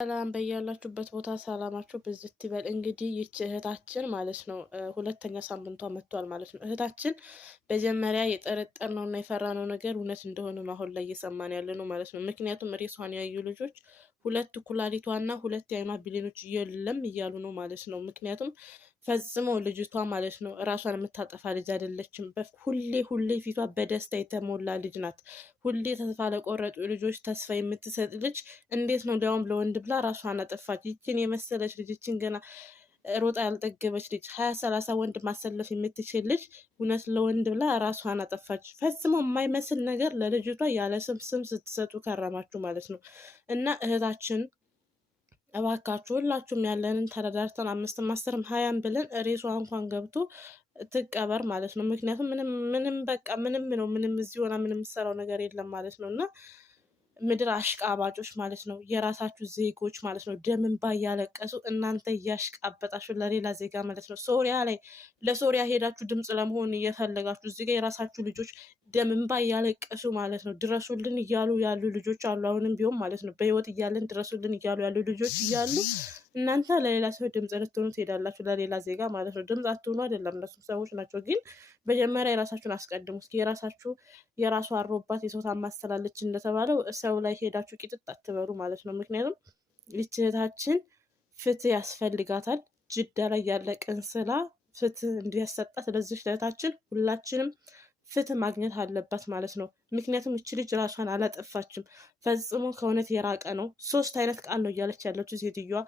ሰላም በያላችሁበት ቦታ ሰላማችሁ ብዝት ይበል። እንግዲህ ይህች እህታችን ማለት ነው ሁለተኛ ሳምንቷ መጥቷል ማለት ነው። እህታችን መጀመሪያ የጠረጠርነውና የፈራነው ነገር እውነት እንደሆነ አሁን ላይ እየሰማን ያለ ነው ማለት ነው። ምክንያቱም ሬሷን ያዩ ልጆች ሁለት ኩላሊቷና ሁለት የአይኗ ብሌኖች የለም እያሉ ነው ማለት ነው። ምክንያቱም ፈጽሞ ልጅቷ ማለት ነው ራሷን የምታጠፋ ልጅ አይደለችም። ሁሌ ፊቷ በደስታ የተሞላ ልጅ ናት። ሁሌ ተስፋ ለቆረጡ ልጆች ተስፋ የምትሰጥ ልጅ እንዴት ነው ሊያውም ለወንድ ብላ ራሷን አጠፋች? ይችን የመሰለች ልጅ ይችን ገና ሮጣ ያልጠገበች ልጅ 20-30 ወንድ ማሰለፍ የምትችል ልጅ እውነት ለወንድ ብላ ራሷን አጠፋች። ፈጽሞ የማይመስል ነገር ለልጅቷ ያለ ስም ስትሰጡ ከረማችሁ ማለት ነው። እና እህታችን እባካችሁ ሁላችሁም ያለንን ተረዳርተን 5ም 10ም 20ም ብለን ሬሷ እንኳን ገብቶ ትቀበር ማለት ነው። ምክንያቱም ምንም በቃ ምንም ነው ምንም እዚህ ሆና ምንም የምትሰራው ነገር የለም ማለት ነው። እና ምድር አሽቃባጮች ማለት ነው። የራሳችሁ ዜጎች ማለት ነው ደም እንባ እያለቀሱ እናንተ እያሽቃበጣችሁ ለሌላ ዜጋ ማለት ነው። ሶሪያ ላይ ለሶሪያ ሄዳችሁ ድምፅ ለመሆን እየፈለጋችሁ እዚህ ጋር የራሳችሁ ልጆች ደም እንባ እያለቀሱ ማለት ነው ድረሱልን እያሉ ያሉ ልጆች አሉ። አሁንም ቢሆን ማለት ነው በህይወት እያለን ድረሱልን እያሉ ያሉ ልጆች እያሉ እናንተ ለሌላ ሰው ድምፅ ልትሆኑ ትሄዳላችሁ፣ ለሌላ ዜጋ ማለት ነው። ድምፅ አትሆኑ አይደለም፣ እነሱ ሰዎች ናቸው። ግን መጀመሪያ የራሳችሁን አስቀድሙ። እስኪ የራሳችሁ የራሱ አሮባት የሰው ታማስተላለች እንደተባለው ሰው ላይ ሄዳችሁ ቂጥጥ አትበሉ ማለት ነው። ምክንያቱም ይህች እህታችን ፍትህ ያስፈልጋታል። ጅዳ ላይ ያለ ቅንስላ ፍትህ እንዲያሰጣት ለዚህ እህታችን ሁላችንም ፍትህ ማግኘት አለባት ማለት ነው። ምክንያቱም እች ልጅ ራሷን አላጠፋችም፣ ፈጽሞ ከእውነት የራቀ ነው። 3 አይነት ቃል ነው እያለች ያለችው ሴትዮዋ።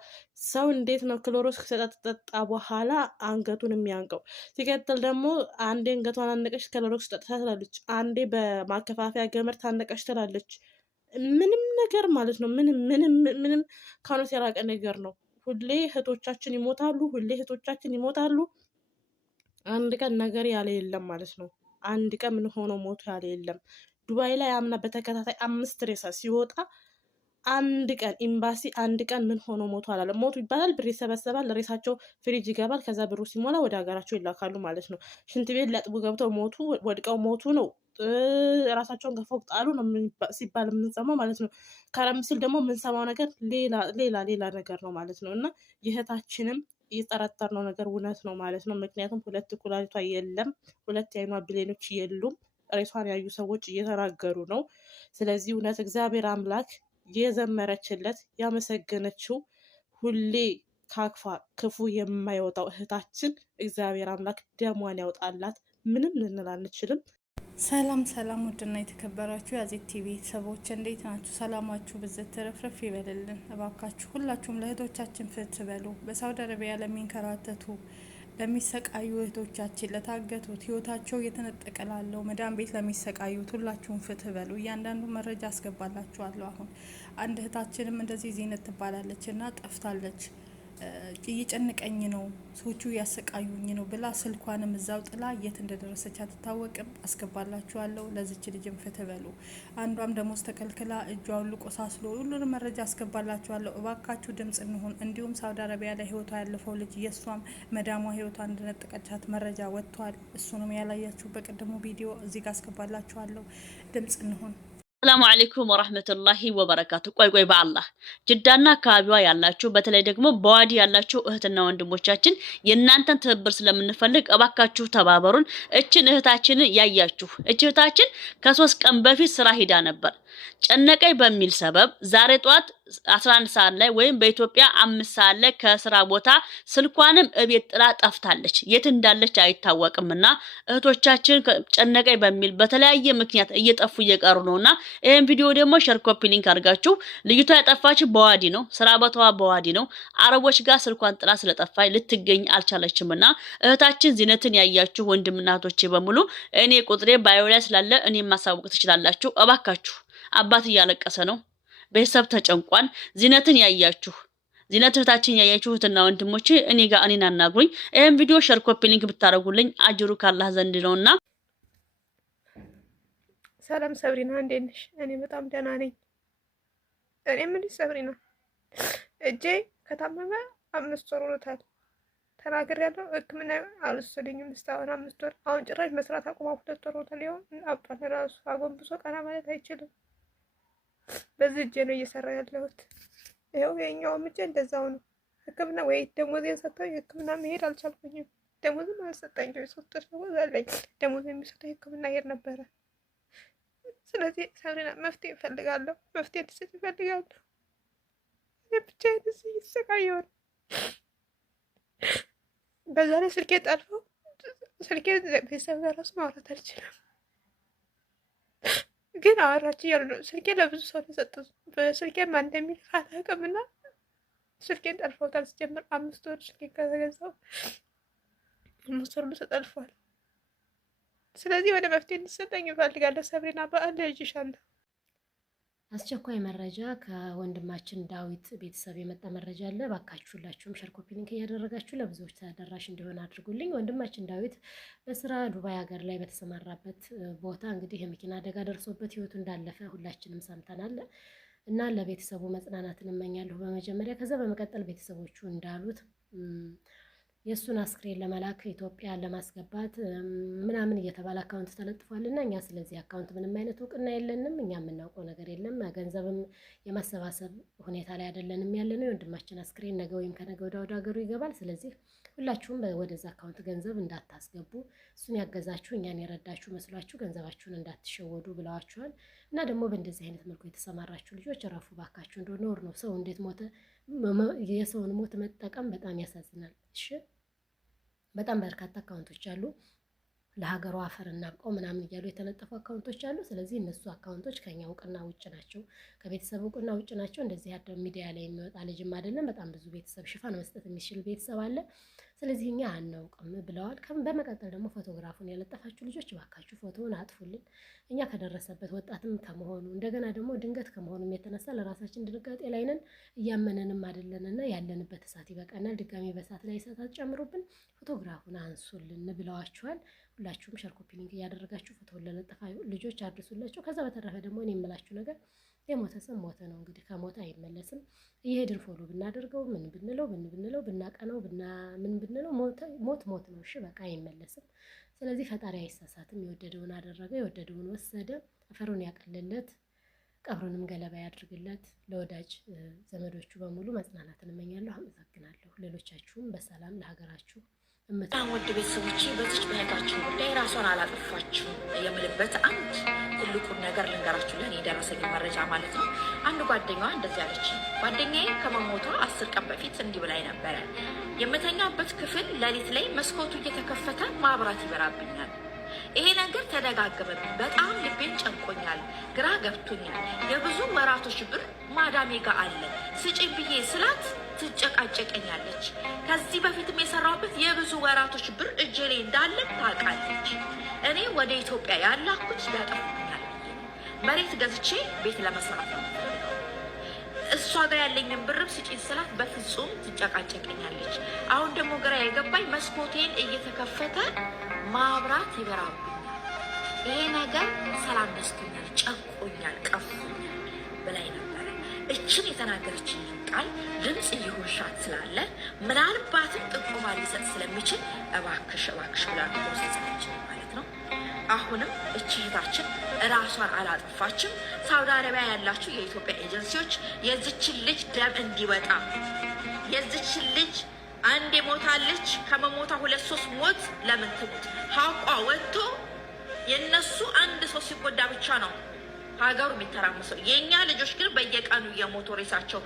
ሰው እንዴት ነው ክሎሮስ ከጠጣ በኋላ አንገቱን የሚያንቀው? ሲቀጥል ደግሞ አንዴ አንገቷን አነቀች ክሎሮስ ጠጥታ ትላለች፣ አንዴ በማከፋፈያ ገመድ ታነቀች ትላለች። ምንም ነገር ማለት ነው ምንም ከእውነት የራቀ ነገር ነው። ሁሌ እህቶቻችን ይሞታሉ። አንድ ቀን ነገር ያለ የለም ማለት ነው። አንድ ቀን ምን ሆኖ ሞቱ ያለ የለም። ዱባይ ላይ አምና በተከታታይ 5 ሬሳ ሲወጣ አንድ ቀን ኤምባሲ አንድ ቀን ምን ሆኖ ሞቱ አላለም። ሞቱ ይባላል፣ ብር ይሰበሰባል፣ ሬሳቸው ፍሪጅ ይገባል። ከዛ ብሩ ሲሞላ ወደ ሀገራቸው ይላካሉ ማለት ነው። ሽንት ቤት ሊያጥቡ ገብተው ሞቱ፣ ወድቀው ሞቱ ነው፣ ራሳቸውን ከፎቅ ጣሉ ነው ሲባል የምንሰማው ማለት ነው። ከረም ሲል ደግሞ የምንሰማው ነገር ሌላ ነገር ነው ማለት ነው። እና ይህታችንም የጠረጠርነው ነገር እውነት ነው ማለት ነው። ምክንያቱም 2 ኩላሊቷ የለም፣ 2 የአይኗ ብሌኖች የሉም። ሬሷን ያዩ ሰዎች እየተናገሩ ነው። ስለዚህ እውነት እግዚአብሔር አምላክ የዘመረችለት ያመሰገነችው ሁሌ ካክፋ ክፉ የማይወጣው እህታችን እግዚአብሔር አምላክ ደሟን ያውጣላት። ምንም ልንል አንችልም። ሰላም ውድና የተከበራችሁ የአዜት ቲቪ ቤተሰቦች እንዴት ናችሁ? ሰላማችሁ ብዝት ተረፍረፍ ይበልልን። እባካችሁ ሁላችሁም ለእህቶቻችን ፍትህ በሉ። በሳውዲ አረቢያ ለሚንከራተቱ ለሚሰቃዩ እህቶቻችን፣ ለታገቱት ህይወታቸው እየተነጠቀ ላለው መዳን ቤት ለሚሰቃዩት ሁላችሁም ፍትህ በሉ። እያንዳንዱ መረጃ አስገባላችኋለሁ። አሁን አንድ እህታችንም እንደዚህ ዜነት ትባላለች እና ጠፍታለች። እየጨነቀኝ ነው፣ ሰዎቹ ያሰቃዩኝ ነው ብላ ስልኳንም እዛው ጥላ የት እንደደረሰች አትታወቅም። አስገባላችኋለሁ። ለዚች ልጅም ፍትህ በሉ። አንዷም ደሞዝ ተከልክላ እጇ ሁሉ ቆሳስሎ ሁሉንም መረጃ አስገባላችኋለሁ። እባካችሁ ድምጽ እንሁን። እንዲሁም ሳውዲ አረቢያ ላይ ህይወቷ ያለፈው ልጅ የእሷም መዳሟ ህይወቷ እንደነጠቀቻት መረጃ ወጥቷል። እሱንም ያላያችሁ በቀደሙ ቪዲዮ እዚህ ጋር አስገባላችኋለሁ። ድምጽ እንሁን። ሰላሙ አለይኩም ወራህመቱላሂ ወበረካቱ። ቆይ በአላህ ጅዳና አካባቢዋ ያላችሁ በተለይ ደግሞ በዋዲ ያላችሁ እህትና ወንድሞቻችን የእናንተን ትብብር ስለምንፈልግ እባካችሁ ተባበሩን። እችን እህታችንን ያያችሁ እህታችን ከ3 ቀን በፊት ስራ ሄዳ ነበር። ጨነቀኝ በሚል ሰበብ ዛሬ ጧት 11 ሰዓት ላይ ወይም በኢትዮጵያ 5 ሰዓት ላይ ከስራ ቦታ ስልኳንም እቤት ጥላ ጠፍታለች። የት እንዳለች አይታወቅምና እህቶቻችን ጨነቀኝ በሚል በተለያየ ምክንያት እየጠፉ እየቀሩ ነውና ይሄን ቪዲዮ ደግሞ ሼር ኮፒ ሊንክ አድርጋችሁ ልጅቷ ያጠፋችው በዋዲ ነው፣ ስራ ቦታዋ በዋዲ ነው። አረቦች ጋር ስልኳን ጥላ ስለጠፋች ልትገኝ አልቻለችምና እህታችን ዚነትን ያያችሁ ወንድምና እህቶቼ በሙሉ እኔ ቁጥሬ ባዮ ላይ ስላለ እኔ ማሳወቅ ትችላላችሁ። እባካችሁ አባት እያለቀሰ ነው፣ ቤተሰብ ተጨንቋን። ዚነትን ያያችሁ ዚነት እህታችን ያያችሁ እህትና ወንድሞቼ እኔን አናግሩኝ። ይሄን ቪዲዮ ሼር ኮፒ ሊንክ ብታረጉልኝ አጅሩ ካላህ ዘንድ ነውና። ሰላም ሰብሪና፣ እንዴት ነሽ? እኔ በጣም ደህና ነኝ። እኔ ምን ሰብሪና እጄ ከታመመ 5 ወር ሆኖታል። ተናግሬያለሁ። ሕክምና አልወሰደኝም እስካሁን 5 ወር። አሁን ጭራሽ መስራት አቁማ 2 ወር ሆኖታል። ይኸው አብጧል። ራሱ አጎንብሶ ቀና ማለት አይችልም። በዚህ እጄ ነው እየሰራ ያለሁት። ይኸው የኛውም እጄ እንደዛው ነው። ሕክምና ወይ ደሞዜን ሰጥተውኝ ሕክምና መሄድ አልቻልኩኝም። ደሞዝም አልሰጠኝም። 3 ወር ደሞዝ አለኝ። ደሞዝ የሚሰጠኝ ሕክምና ሄድ ነበረ። ስለዚህ ሰብሪና መፍትሄ እፈልጋለሁ። መፍትሄ እንድትሰጥ እፈልጋለሁ። ብቻዬን እዚህ እየተሰቃየሁ ነው። በዛ ላይ ስልኬ ጠልፈው ስልኬ ቤተሰብ ጋር ራሱ ማውራት አልችልም። ግን አወራች እያሉ ነው። ስልኬ ለብዙ ሰው የሰጡት በስልኬ ማን እንደሚል አላውቅም። እና ስልኬን ጠልፈውታል። ሲጀምር 5 ወር ስልኬ ከተገዛው 5 ወር ተጠልፏል። ስለዚህ ወደ መፍትሄ እንድትሰጠኝ እፈልጋለሁ። ሰብሪና በአለ እጅሻለሁ። አስቸኳይ መረጃ ከወንድማችን ዳዊት ቤተሰብ የመጣ መረጃ አለ። እባካችሁ ሁላችሁም ሼር ኮፒ ሊንክ እያደረጋችሁ ለብዙዎች ተደራሽ እንዲሆን አድርጉልኝ። ወንድማችን ዳዊት በስራ ዱባይ ሀገር ላይ በተሰማራበት ቦታ እንግዲህ የመኪና አደጋ ደርሶበት ህይወቱ እንዳለፈ ሁላችንም ሰምተናል እና ለቤተሰቡ መጽናናትን እመኛለሁ በመጀመሪያ። ከዛ በመቀጠል ቤተሰቦቹ እንዳሉት የእሱን አስክሬን ለመላክ ኢትዮጵያ ለማስገባት ምናምን እየተባለ አካውንት ተለጥፏል እና እኛ ስለዚህ አካውንት ምንም አይነት እውቅና የለንም። እኛ የምናውቀው ነገር የለም። ገንዘብም የማሰባሰብ ሁኔታ ላይ አይደለንም ያለነው። የወንድማችን አስክሬን ነገ ወይም ከነገ ወደ ሀገሩ ይገባል። ስለዚህ ሁላችሁም ወደዛ አካውንት ገንዘብ እንዳታስገቡ፣ እሱን ያገዛችሁ እኛን የረዳችሁ መስሏችሁ ገንዘባችሁን እንዳትሸወዱ ብለዋችኋል። እና ደግሞ በእንደዚህ አይነት መልኩ የተሰማራችሁ ልጆች እረፉ ባካችሁ። እንደ ኖር ነው ሰው እንዴት ሞተ? የሰውን ሞት መጠቀም በጣም ያሳዝናል። እሺ በጣም በርካታ አካውንቶች አሉ። ለሀገሩ አፈር እናብቀው ምናምን እያሉ የተለጠፉ አካውንቶች አሉ። ስለዚህ እነሱ አካውንቶች ከኛ እውቅና ውጭ ናቸው፣ ከቤተሰብ እውቅና ውጭ ናቸው። እንደዚህ ያለው ሚዲያ ላይ የሚወጣ ልጅም አይደለም። በጣም ብዙ ቤተሰብ ሽፋን መስጠት የሚችል ቤተሰብ አለ። ስለዚህ እኛ አናውቅም ብለዋል። በመቀጠል ደግሞ ፎቶግራፉን ያለጠፋችሁ ልጆች እባካችሁ ፎቶውን አጥፉልን። እኛ ከደረሰበት ወጣትም ከመሆኑ እንደገና ደግሞ ድንገት ከመሆኑም የተነሳ ለራሳችን ድንጋጤ ላይ ነን፣ እያመነንም አይደለንና ያለንበት እሳት ይበቃናል። ድጋሚ በእሳት ላይ እሳት አትጨምሩብን፣ ፎቶግራፉን አንሱልን ብለዋችኋል። ሁላችሁም ሼር ኮፒ ሊንክ እያደረጋችሁ ፎቶውን ለለጠፋ ልጆች አድርሱላቸው። ከዛ በተረፈ ደግሞ እኔ የምላችሁ ነገር የሞተ ሰው ሞተ ነው። እንግዲህ ከሞተ አይመለስም። እየሄድን ፎሎ ብናደርገው ምን ብንለው ብናቀነው ምን ብንለው ሞት ነው። እሺ በቃ አይመለስም። ስለዚህ ፈጣሪ አይሳሳትም። የወደደውን አደረገ፣ የወደደውን ወሰደ። አፈሩን ያቀልለት፣ ቀብሩንም ገለባ ያድርግለት። ለወዳጅ ዘመዶቹ በሙሉ መጽናናትን እመኛለሁ። አመሰግናለሁ። ሌሎቻችሁም በሰላም ለሀገራችሁ ውድ ቤተሰቦቼ በዚች በእህታችሁ ጉዳይ ራሷን አላጠፋችሁም የምልበት አንድ ትልቁን ነገር ልንገራችሁ። ለእኔ የደረሰኝ መረጃ ማለት ነው። አንድ ጓደኛዋ እንደዚህ አለች። ጓደኛዬ ከመሞቷ 10 ቀን በፊት እንዲህ ብላኝ ነበረ። የምተኛበት ክፍል ሌሊት ላይ መስኮቱ እየተከፈተ ማብራት ይበራብኛል። ይሄ ነገር ተደጋገመብኝ። በጣም ልቤን ጨንቆኛል፣ ግራ ገብቶኛል። የብዙ ወራቶች ብር ማዳሜ ጋር አለ ስጪኝ ብዬ ስላት ትጨቃጨቀኛለች። ከዚህ በፊትም የሰራሁበት የብዙ ወራቶች ብር እጄ ላይ እንዳለ ታውቃለች። እኔ ወደ ኢትዮጵያ ያላኩት ያጠፉኛል ብዬ መሬት ገዝቼ ቤት ለመስራት ነው። እሷ ጋር ያለኝን ብርም ስጪኝ ስላት በፍጹም ትጨቃጨቀኛለች። አሁን ደግሞ ግራ የገባኝ መስኮቴን እየተከፈተ ማብራት ይበራብኛል። ይሄ ነገር ሰላም ነስቶኛል፣ ጨንቆኛል፣ ቀፎኛል ብላኝ ነበረ። እችን የተናገረችኝ ቃል ድምፅ እየሆንሻት ስላለ ምናልባትም ጥቆማ ሊሰጥ ስለሚችል እባክሽ ብላ ፖስት ማለት ነው። አሁንም እቺ እህታችን እራሷን አላጠፋችም። ሳውዲ አረቢያ ያላችሁ የኢትዮጵያ ኤጀንሲዎች የዚችን ልጅ ደም እንዲወጣ የዚችን ልጅ አንዴ ሞታለች፣ ከመሞታ 2-3 ሞት ለምን ትሞት ሀቋ ወጥቶ የነሱ አንድ ሰው ሲጎዳ ብቻ ነው ሀገሩ የሚተራመሰው። የኛ ልጆች ግን በየቀኑ የሞቱ ሬሳቸው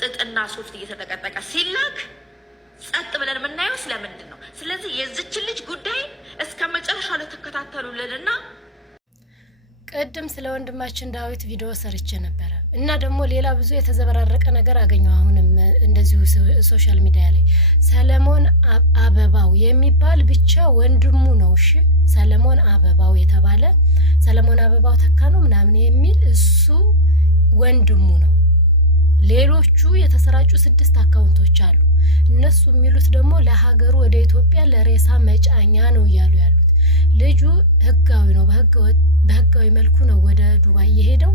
ጥጥና ሶፍት እየተጠቀጠቀ ሲላክ ጸጥ ብለን የምናየው ስለምንድን ነው? ስለዚህ የዚችን ልጅ ጉዳይ እስከ መጨረሻ ልትከታተሉልንና ቅድም ስለ ወንድማችን ዳዊት ቪዲዮ ሰርቼ ነበረ እና ደግሞ ሌላ ብዙ የተዘበራረቀ ነገር አገኘው። አሁንም እንደዚሁ ሶሻል ሚዲያ ላይ ሰለሞን አበባው የሚባል ብቻ ወንድሙ ነው። እሺ ሰለሞን አበባው የተባለ ሰለሞን አበባው ተካ ነው ምናምን የሚል እሱ ወንድሙ ነው። ሌሎቹ የተሰራጩ 6 አካውንቶች አሉ። እነሱ የሚሉት ደግሞ ለሀገሩ ወደ ኢትዮጵያ ለሬሳ መጫኛ ነው እያሉ ያሉት። ልጁ ህጋዊ ነው፣ በህጋዊ መልኩ ነው ወደ ዱባይ የሄደው።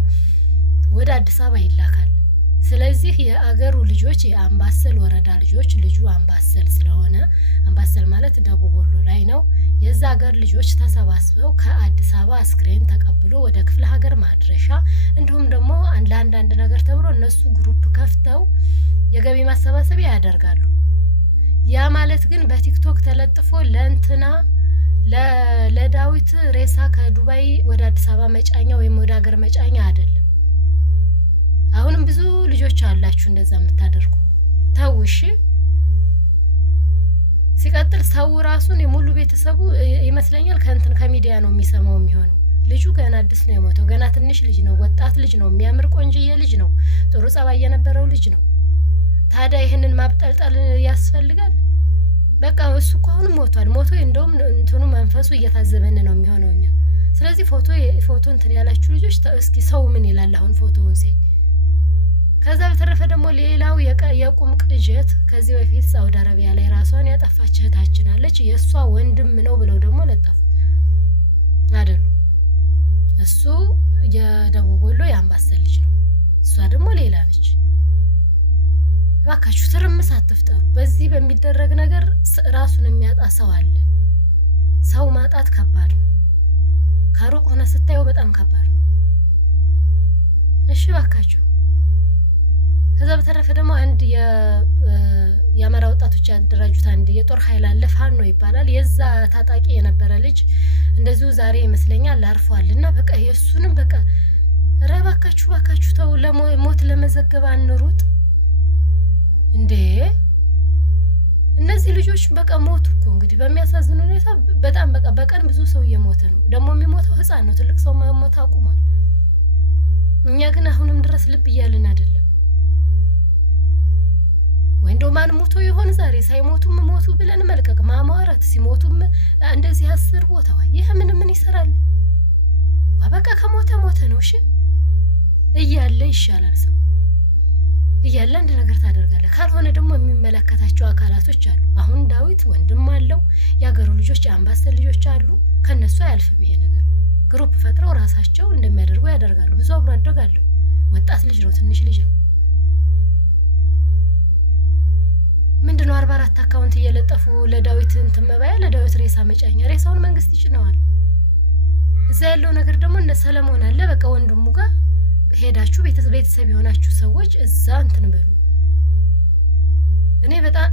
ወደ አዲስ አበባ ይላካል። ስለዚህ የአገሩ ልጆች የአምባሰል ወረዳ ልጆች ልጁ አምባሰል ስለሆነ አምባሰል ማለት ደቡብ ወሎ ላይ ነው። የዛ ሀገር ልጆች ተሰባስበው ከአዲስ አበባ አስክሬን ተቀብሎ ወደ ክፍለ ሀገር ማድረሻ እንዲሁም ደግሞ ለአንዳንድ ነገር ተብሎ እነሱ ግሩፕ ከፍተው የገቢ ማሰባሰቢያ ያደርጋሉ። ያ ማለት ግን በቲክቶክ ተለጥፎ ለእንትና ለዳዊት ሬሳ ከዱባይ ወደ አዲስ አበባ መጫኛ ወይም ወደ ሀገር መጫኛ አይደለም። አሁንም ብዙ ልጆች አላችሁ እንደዛ የምታደርጉ ተውሽ። ሲቀጥል ሰው ራሱን የሙሉ ቤተሰቡ ይመስለኛል ከሚዲያ ነው የሚሰማው የሚሆነው። ልጁ ገና አዲስ ነው የሞተው፣ ገና ትንሽ ልጅ ነው፣ ወጣት ልጅ ነው፣ የሚያምር ቆንጅዬ ልጅ ነው፣ ጥሩ ጸባይ የነበረው ልጅ ነው። ታዲያ ይህንን ማብጠልጠል ያስፈልጋል? በቃ እሱ እኮ አሁን ሞቷል። ሞቶ እንደውም እንትኑ መንፈሱ እየታዘበን ነው የሚሆነው እኛ። ስለዚህ ፎቶ እንትን ያላችሁ ልጆች እስኪ ሰው ምን ይላል አሁን ፎቶውን ሲል። ከዛ በተረፈ ደግሞ ሌላው የቁም ቅዠት ከዚህ በፊት ሳውዲ አረቢያ ላይ ራሷን ያጠፋች እህታችን አለች። የእሷ ወንድም ነው ብለው ደግሞ ለጠፉት አይደሉ? እሱ የደቡብ ወሎ የአምባሰል ልጅ ነው፣ እሷ ደግሞ ሌላ ነች። እባካችሁ ትርምስ አትፍጠሩ። በዚህ በሚደረግ ነገር ራሱን የሚያጣ ሰው አለ። ሰው ማጣት ከባድ ነው። ከሩቅ ሆነ ስታየው በጣም ከባድ ነው። እሺ እባካችሁ። ከዛ በተረፈ ደግሞ አንድ የአማራ ወጣቶች ያደራጁት አንድ የጦር ኃይል አለ፣ ፋኖ ይባላል። የዛ ታጣቂ የነበረ ልጅ እንደዚሁ ዛሬ ይመስለኛል አርፏልና በቃ የእሱንም በቃ ኧረ እባካችሁ ተው፣ ሞት ለመዘገብ አንሩጥ እንዴ! እነዚህ ልጆች በቃ ሞቱ እኮ እንግዲህ በሚያሳዝን ሁኔታ በጣም በቃ በቀን ብዙ ሰው እየሞተ ነው። ደግሞ የሚሞተው ህፃን ነው፣ ትልቅ ሰው መሞት አቁሟል። እኛ ግን አሁንም ድረስ ልብ እያልን አይደለም ወይ? እንደው ማን ሞቶ ይሆን ዛሬ? ሳይሞቱም ሞቱ ብለን መልቀቅ ማማራት፣ ሲሞቱም እንደዚህ 10 ቦታ ወይ ይሄ ምን ይሰራል? በቃ ከሞተ ሞተ ነው። እሺ እያለ ይሻላል ሰው እያለ አንድ ነገር ታደርጋለህ። ካልሆነ ደግሞ የሚመለከታቸው አካላቶች አሉ። አሁን ዳዊት ወንድም አለው፣ የሀገሩ ልጆች የአምባሰል ልጆች አሉ። ከነሱ አያልፍም ይሄ ነገር። ግሩፕ ፈጥረው ራሳቸው እንደሚያደርጉ ያደርጋሉ። ብዙ አብሮ አደጋለሁ። ወጣት ልጅ ነው፣ ትንሽ ልጅ ነው። ምንድነው 44 አካውንት እየለጠፉ ለዳዊት እንትን መባያ፣ ለዳዊት ሬሳ መጫኛ። ሬሳውን መንግስት ይጭነዋል። እዛ ያለው ነገር ደግሞ እነ ሰለሞን አለ። በቃ ወንድሙ ጋር ሄዳችሁ ቤተሰብ የሆናችሁ ሰዎች እዛ እንትን በሉ። እኔ በጣም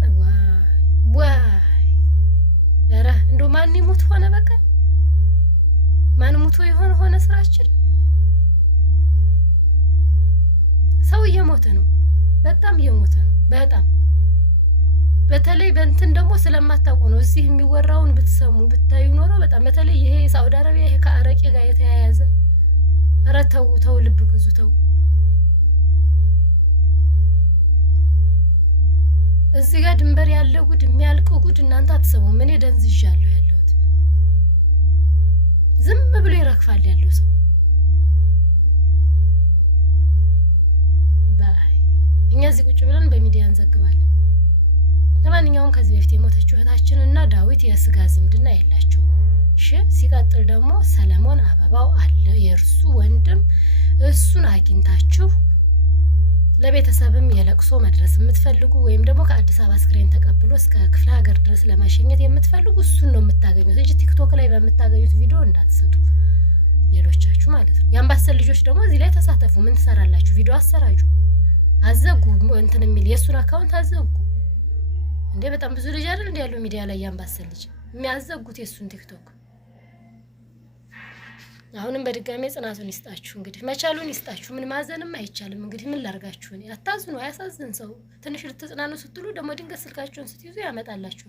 ዋይ ኧረ እንደው ማን ይሙት ሆነ፣ በቃ ማን ሙቶ ሆነ ስራችን። ሰው እየሞተ ነው፣ በጣም እየሞተ ነው። በጣም በተለይ በእንትን ደግሞ ስለማታውቁ ነው። እዚህ የሚወራውን ብትሰሙ ብታዩ ኖሮ በጣም በተለይ ይሄ ሳውዲ አረቢያ ይሄ ከአረቄ ጋር የተያያዘ ኧረ ተው ልብ ግዙ ተው። እዚህ ጋር ድንበር ያለ ጉድ የሚያልቀው ጉድ እናንተ አትሰሙም። እኔ ደንዝዣለሁ ያለሁት። ዝም ብሎ ይረግፋል ያለው ሰው። እኛ እዚህ ቁጭ ብለን በሚዲያ እንዘግባለን። ለማንኛውም ከዚህ በፊት የሞተችው እህታችንና ዳዊት የስጋ ዝምድና የላቸውም። ሲቀጥል ደግሞ ሰለሞን አበባው አለ የእርሱ ወንድም። እሱን አግኝታችሁ ለቤተሰብም የለቅሶ መድረስ የምትፈልጉ ወይም ደግሞ ከአዲስ አበባ አስክሬን ተቀብሎ እስከ ክፍለ ሀገር ድረስ ለማሸኘት የምትፈልጉ እሱን ነው የምታገኙት እንጂ ቲክቶክ ላይ በምታገኙት ቪዲዮ እንዳትሰጡ፣ ሌሎቻችሁ ማለት ነው። የአምባሰል ልጆች ደግሞ እዚህ ላይ ተሳተፉ። ምን ትሰራላችሁ? ቪዲዮ አሰራጩ፣ አዘጉ። እንትን የሚል የእሱን አካውንት አዘጉ። እንዴ በጣም ብዙ ልጅ አይደል እንዲ ያለው ሚዲያ ላይ የአምባሰል ልጅ የሚያዘጉት የእሱን ቲክቶክ። አሁንም በድጋሚ ጽናቱን ይስጣችሁ። እንግዲህ መቻሉን ይስጣችሁ። ምን ማዘንም አይቻልም። እንግዲህ ምን ላርጋችሁ? አታዝኑ። አያሳዝን ሰው ትንሽ ልትጽናኑ ስትሉ ደግሞ ድንገት ስልካችሁን ስትይዙ ያመጣላችሁ።